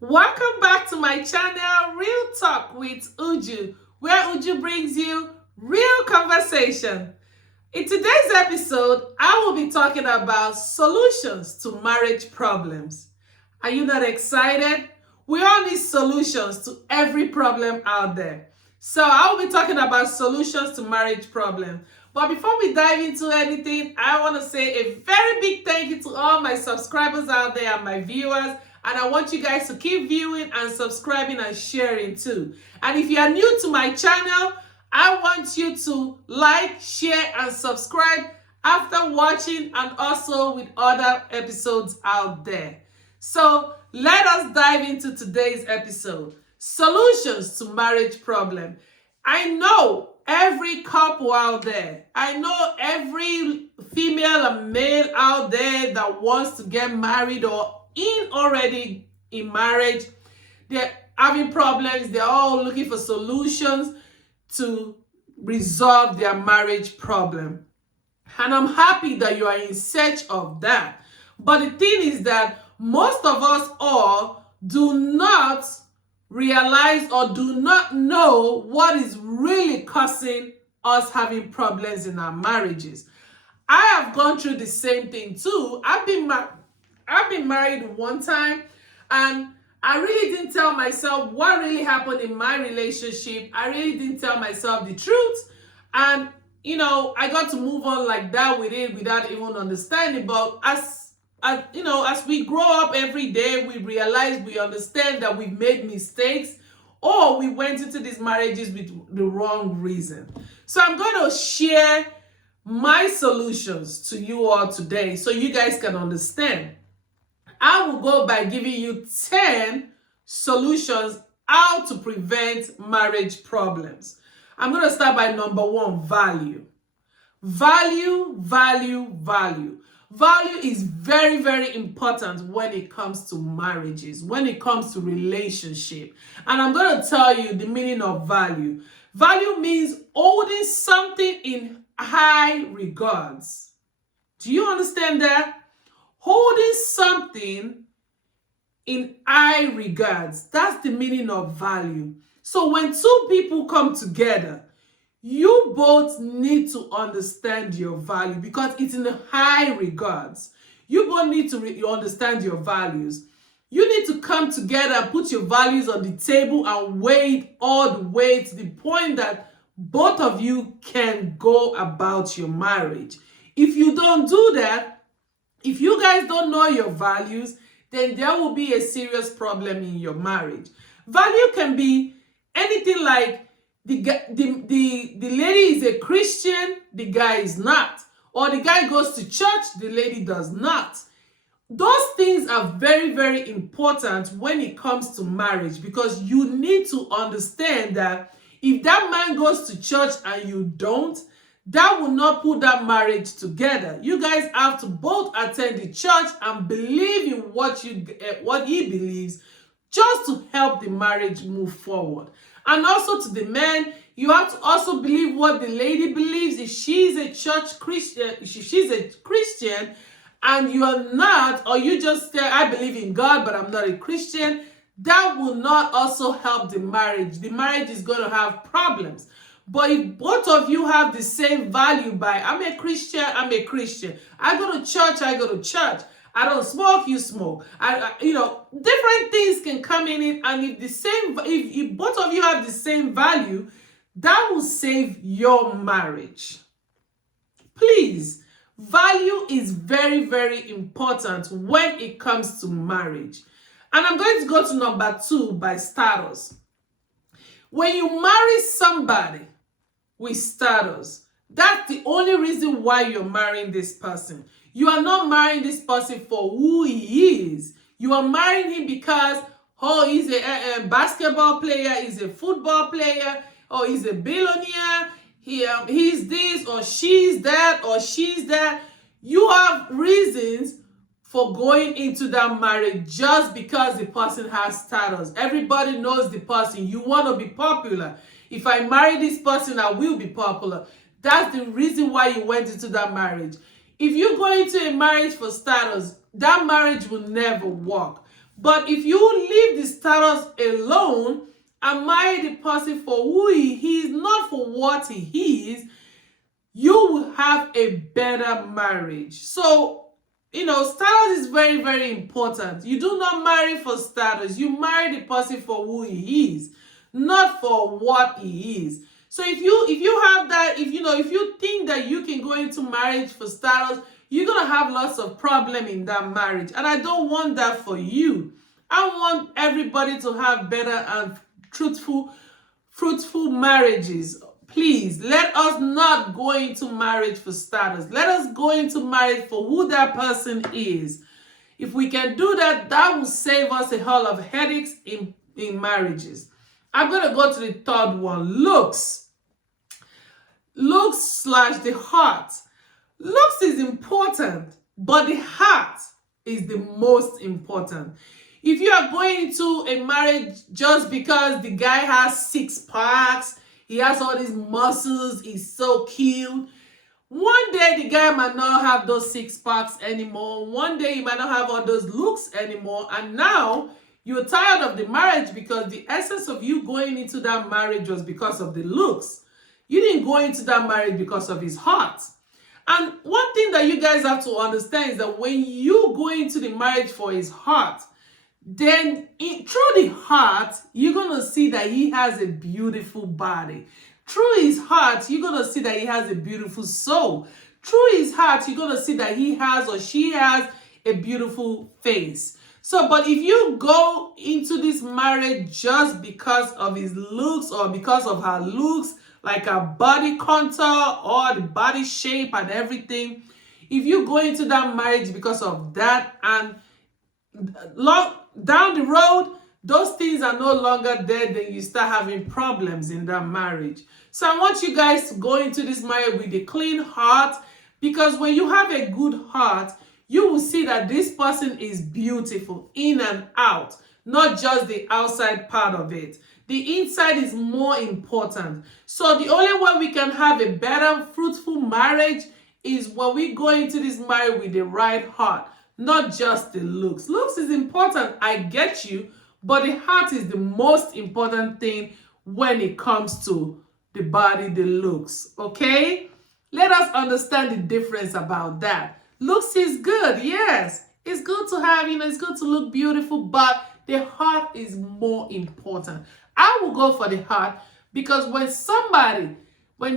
Welcome back to my channel, Real Talk with Uju, where Uju brings you real conversation. In today's episode, I will be talking about solutions to marriage problems. Are you not excited? We all need solutions to every problem out there. So I will be talking about solutions to marriage problems. But before we dive into anything, I want to say a very big thank you to all my subscribers out there and my viewers. And I want you guys to keep viewing and subscribing and sharing too. And if you are new to my channel, I want you to like, share, and subscribe after watching and also with other episodes out there. So let us dive into today's episode. Solutions to marriage problem. I know every couple out there, I know every female and male out there that wants to get married or already in marriage, they're having problems. They're all looking for solutions to resolve their marriage problem. And I'm happy that you are in search of that. But the thing is that most of us all do not realize or do not know what is really causing us having problems in our marriages. I have gone through the same thing too. I've been married one time, and I really didn't tell myself what really happened in my relationship. I really didn't tell myself the truth. And, I got to move on like that with it without even understanding. But as we grow up every day, we realize, we understand that we've made mistakes or we went into these marriages with the wrong reason. So I'm going to share my solutions to you all today so you guys can understand. I will go by giving you 10 solutions how to prevent marriage problems. I'm going to start by number 1, value. Value, value, value. Value is very, very important when it comes to marriages, when it comes to relationship. And I'm going to tell you the meaning of value. Value means holding something in high regards. Do you understand that? Holding something in high regards. That's the meaning of value. So when two people come together, you both need to understand your value because it's in high regards. You both need to understand your values. You need to come together and put your values on the table and weigh it all the way to the point that both of you can go about your marriage. If you don't do that, if you guys don't know your values, then there will be a serious problem in your marriage. Value can be anything like the lady is a Christian, the guy is not. Or the guy goes to church, the lady does not. Those things are very, very important when it comes to marriage because you need to understand that if that man goes to church and you don't, that will not put that marriage together. You guys have to both attend the church and believe in what he believes just to help the marriage move forward. And also to the men, you have to also believe what the lady believes. If she's a church Christian, if she's a Christian and you are not, or you just say, I believe in God, but I'm not a Christian, that will not also help the marriage. The marriage is going to have problems. But if both of you have the same value by, I'm a Christian, I'm a Christian. I go to church, I go to church. I don't smoke, you smoke. Different things can come in it. And if both of you have the same value, that will save your marriage. Please, value is very, very important when it comes to marriage. And I'm going to go to number 2 by status. When you marry somebody with status, that's the only reason why you're marrying this person. You are not marrying this person for who he is. You are marrying him because, he's a basketball player, he's a football player, or he's a billionaire, he's this, or she's that, or she's that. You have reasons for going into that marriage just because the person has status. Everybody knows the person. You want to be popular. If I marry this person, I will be popular. That's the reason why you went into that marriage. If you go into a marriage for status, that marriage will never work. But if you leave the status alone and marry the person for who he is, not for what he is, you will have a better marriage. So, status is very, very important. You do not marry for status. You marry the person for who he is, not for what he is. So if you have that, if you think that you can go into marriage for status, you're gonna have lots of problem in that marriage. And I don't want that for you. I want everybody to have better and truthful, fruitful marriages. Please, let us not go into marriage for status. Let us go into marriage for who that person is. If we can do that, that will save us a whole of headaches in marriages. I'm going to go to the third one, looks. Looks / the heart. Looks is important, but the heart is the most important. If you are going into a marriage just because the guy has 6 packs, he has all these muscles, he's so cute, one day the guy might not have those 6 packs anymore. One day he might not have all those looks anymore. And now you're tired of the marriage because the essence of you going into that marriage was because of the looks. You didn't go into that marriage because of his heart. And one thing that you guys have to understand is that when you go into the marriage for his heart, then through the heart, you're going to see that he has a beautiful body. Through his heart, you're going to see that he has a beautiful soul. Through his heart, you're going to see that he has or she has a beautiful face. So, but if you go into this marriage just because of his looks or because of her looks, like her body contour or the body shape and everything, if you go into that marriage because of that and down the road, those things are no longer there, then you start having problems in that marriage. So I want you guys to go into this marriage with a clean heart, because when you have a good heart, you will see that this person is beautiful in and out, not just the outside part of it. The inside is more important. So the only way we can have a better, fruitful marriage is when we go into this marriage with the right heart, not just the looks. Looks is important, I get you, but the heart is the most important thing when it comes to the body, the looks, okay? Let us understand the difference about that. Looks is good, yes. It's good to have, it's good to look beautiful, but the heart is more important. I will go for the heart because when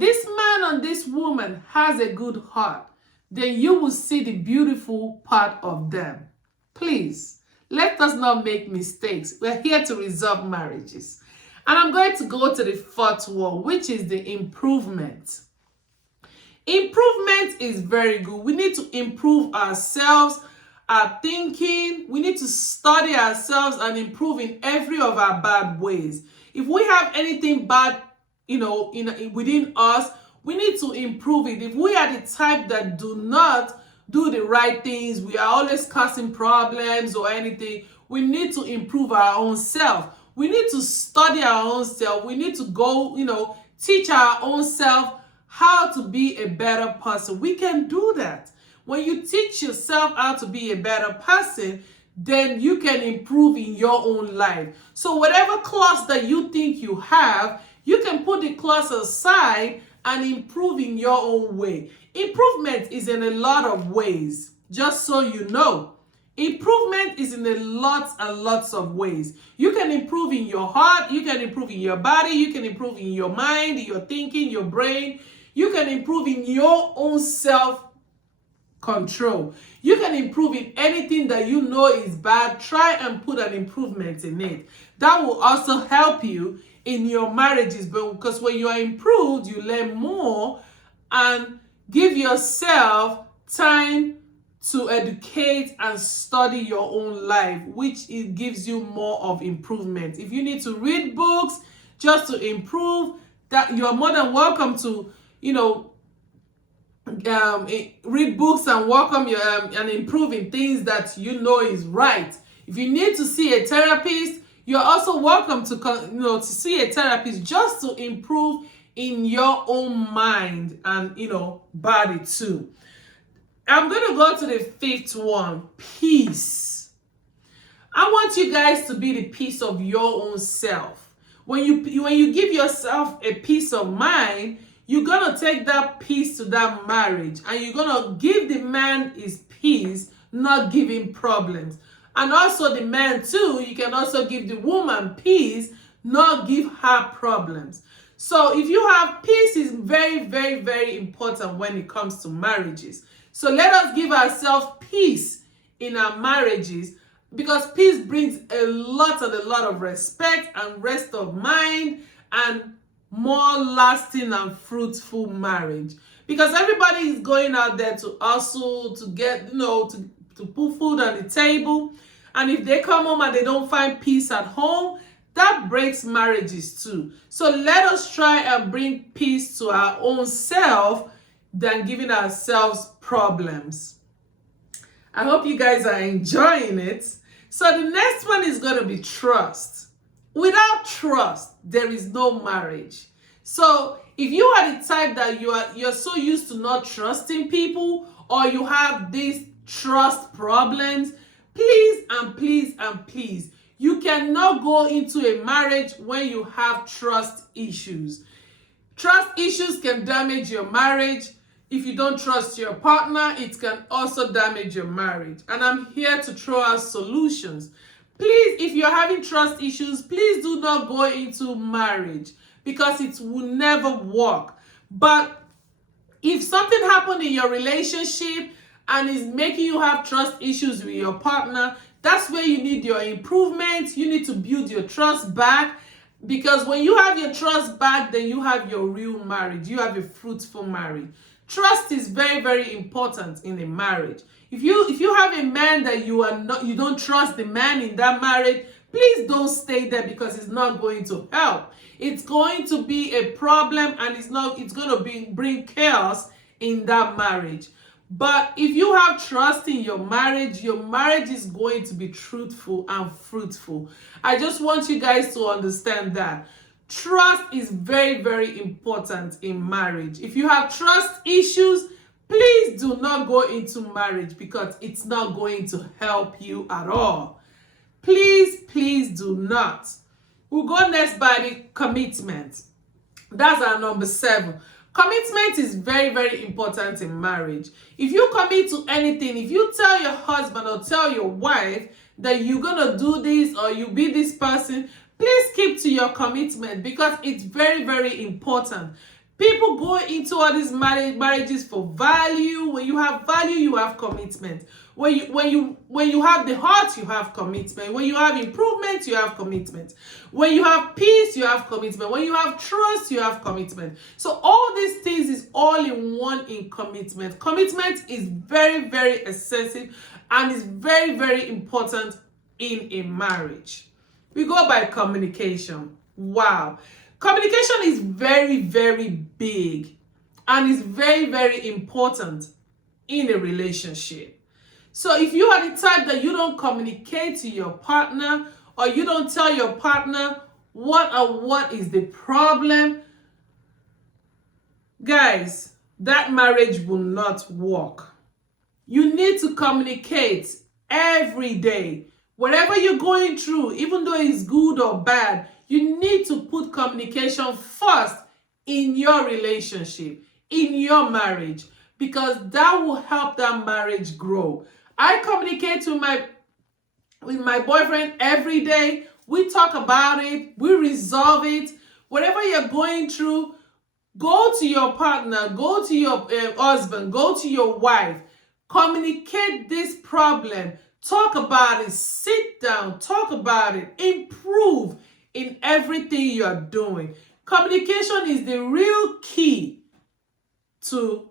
this man and this woman has a good heart, then you will see the beautiful part of them. Please, let us not make mistakes. We're here to resolve marriages. And I'm going to go to the fourth one, which is the improvement. Improvement is very good. We need to improve ourselves, our thinking. We need to study ourselves and improve in every of our bad ways. If we have anything bad, within us, we need to improve it. If we are the type that do not do the right things, we are always causing problems or anything, we need to improve our own self. We need to study our own self. We need to go, teach our own self how to be a better person. We can do that. When you teach yourself how to be a better person, then you can improve in your own life. So whatever class that you think you have, you can put the class aside and improve in your own way. Improvement is in a lot of ways, just so you know. Improvement is in a lots and lots of ways. You can improve in your heart, you can improve in your body, you can improve in your mind, your thinking, your brain. You can improve in your own self-control. You can improve in anything that you know is bad. Try and put an improvement in it. That will also help you in your marriages, because when you are improved, you learn more and give yourself time to educate and study your own life, which it gives you more of improvement. If you need to read books just to improve, that you are more than welcome to, read books and welcome your and improve in things that you know is right. If you need to see a therapist, you're also welcome to to see a therapist just to improve in your own mind and body too. I'm going to go to the fifth one, peace. I want you guys to be the peace of your own self. When you give yourself a peace of mind, you're gonna take that peace to that marriage, and you're gonna give the man his peace, not give him problems. And also the man too, you can also give the woman peace, not give her problems. So if you have peace, is very, very, very important when it comes to marriages. So let us give ourselves peace in our marriages, because peace brings a lot of respect and rest of mind and more lasting and fruitful marriage. Because everybody is going out there to hustle, to get, to put food on the table. And if they come home and they don't find peace at home, that breaks marriages too. So let us try and bring peace to our own self than giving ourselves problems. I hope you guys are enjoying it. So the next one is going to be trust. Without trust, there is no marriage. So if you are the type that you're so used to not trusting people, or you have these trust problems, please and please and please, you cannot go into a marriage when you have trust issues. Trust issues can damage your marriage. If you don't trust your partner, it can also damage your marriage. And I'm here to throw out solutions. Please, if you're having trust issues, please do not go into marriage, because it will never work. But if something happened in your relationship and is making you have trust issues with your partner, that's where you need your improvement. You need to build your trust back, because when you have your trust back, then you have your real marriage. You have a fruitful marriage. Trust is very, very important in a marriage. If you have a man that you don't trust the man in that marriage, please don't stay there, because it's not going to help. It's going to be a problem, and it's going to bring chaos in that marriage. But if you have trust in your marriage is going to be truthful and fruitful. I just want you guys to understand that. Trust is very, very important in marriage. If you have trust issues, please do not go into marriage, because it's not going to help you at all. Please, please do not. We'll go next by the commitment. That's our number 7. Commitment is very, very important in marriage. If you commit to anything, if you tell your husband or tell your wife that you're going to do this or you be this person, please keep to your commitment, because it's very, very important. People go into all these marriages for value. When you have value, you have commitment. When you have the heart, you have commitment. When you have improvement, you have commitment. When you have peace, you have commitment. When you have trust, you have commitment. So all these things is all in one in commitment. Commitment is very, very excessive and is very, very important in a marriage. We go by communication. Wow. Communication is very, very big and is very, very important in a relationship. So if you are the type that you don't communicate to your partner, or you don't tell your partner what is the problem, guys, that marriage will not work. You need to communicate every day. Whatever you're going through, even though it's good or bad, you need to put communication first in your relationship, in your marriage, because that will help that marriage grow. I communicate with my boyfriend every day. We talk about it. We resolve it. Whatever you're going through, go to your partner, go to your husband, go to your wife. Communicate this problem. Talk about it. Sit down. Talk about it. Improve in everything you're doing. Communication is the real key to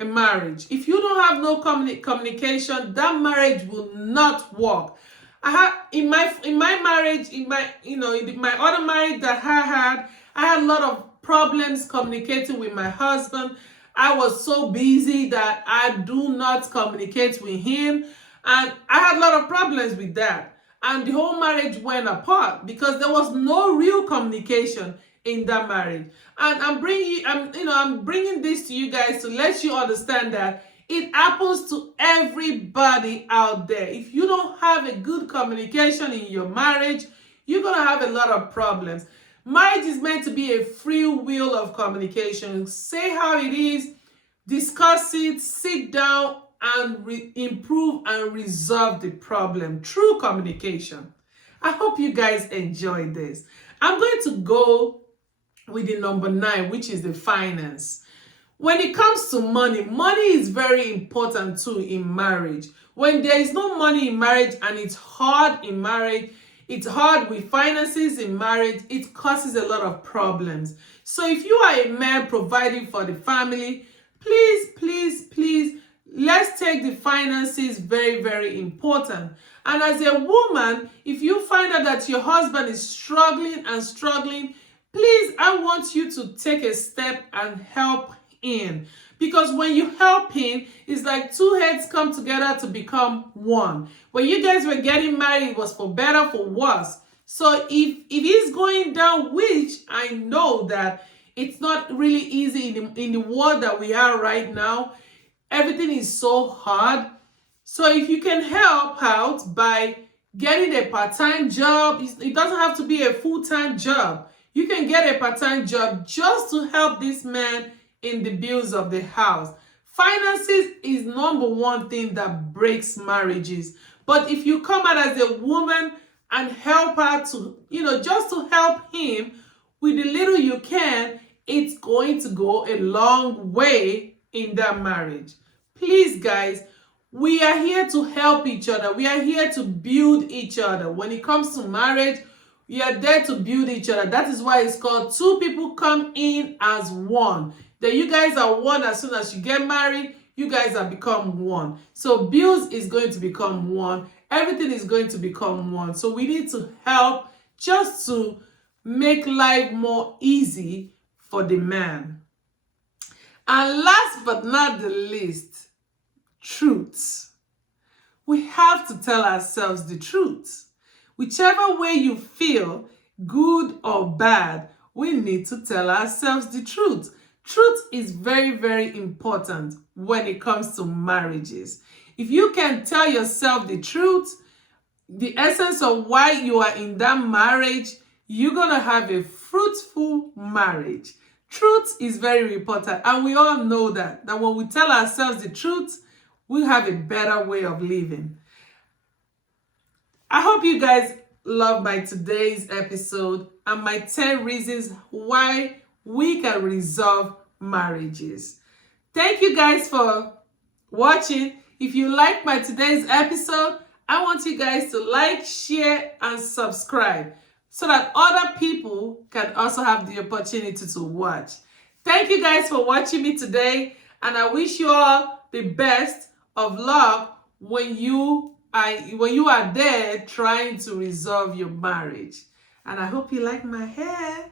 a marriage. If you don't have no communication, that marriage will not work. I had in my marriage, in my other marriage that I had a lot of problems communicating with my husband. I was so busy that I do not communicate with him, and I had a lot of problems with that. And the whole marriage went apart because there was no real communication in that marriage. And I'm bringing this to you guys to let you understand that It happens to everybody out there. If you don't have a good communication in your marriage, you're going to have a lot of problems. Marriage is meant to be a free will of communication. Say how it is, discuss it, sit down, and improve and resolve the problem through communication. I hope you guys enjoyed this. I'm going to go with the number 9, which is the finance. When it comes to money, money is very important too in marriage. When there is no money in marriage and it's hard in marriage, it's hard with finances in marriage, it causes a lot of problems. So if you are a man providing for the family, please, let's take the finances very, very important. And as a woman, if you find out that your husband is struggling, please, I want you to take a step and help in. Because when you help him, it's like two heads come together to become one. When you guys were getting married, it was for better, for worse. So if he's going down, which I know that it's not really easy in the world that we are right now, everything is so hard. So if you can help out by getting a part-time job, it doesn't have to be a full-time job. You can get a part-time job just to help this man in the bills of the house. Finances is number one thing that breaks marriages. But if you come out as a woman and help her to, just to help him with the little you can, it's going to go a long way in that marriage. Please, guys, we are here to help each other. We are here to build each other. When it comes to marriage, we are there to build each other. That is why it's called two people come in as one. Then you guys are one as soon as you get married. You guys have become one. So bills is going to become one. Everything is going to become one. So we need to help just to make life more easy for the man. And last but not the least, truth. We have to tell ourselves the truth. Whichever way you feel, good or bad, we need to tell ourselves the truth. Truth is very, very important when it comes to marriages. If you can tell yourself the truth, the essence of why you are in that marriage, you're going to have a fruitful marriage. Truth is very important, and we all know that when we tell ourselves the truth, we have a better way of living. I hope you guys love my today's episode and my 10 reasons why we can resolve marriages. Thank you guys for watching. If you like my today's episode, I want you guys to like, share, and subscribe so that other people can also have the opportunity to watch. Thank you guys for watching me today, and I wish you all the best of luck when you are there trying to resolve your marriage. And I hope you like my hair.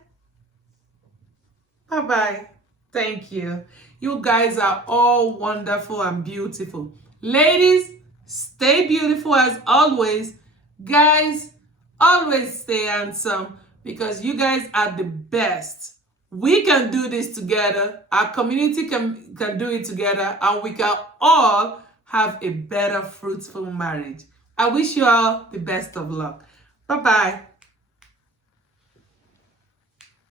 Bye-bye. Thank you. You guys are all wonderful and beautiful. Ladies, stay beautiful as always. Guys, always stay handsome because you guys are the best. We can do this together. Our community can do it together, and we can all have a better, fruitful marriage. I wish you all the best of luck. Bye-bye.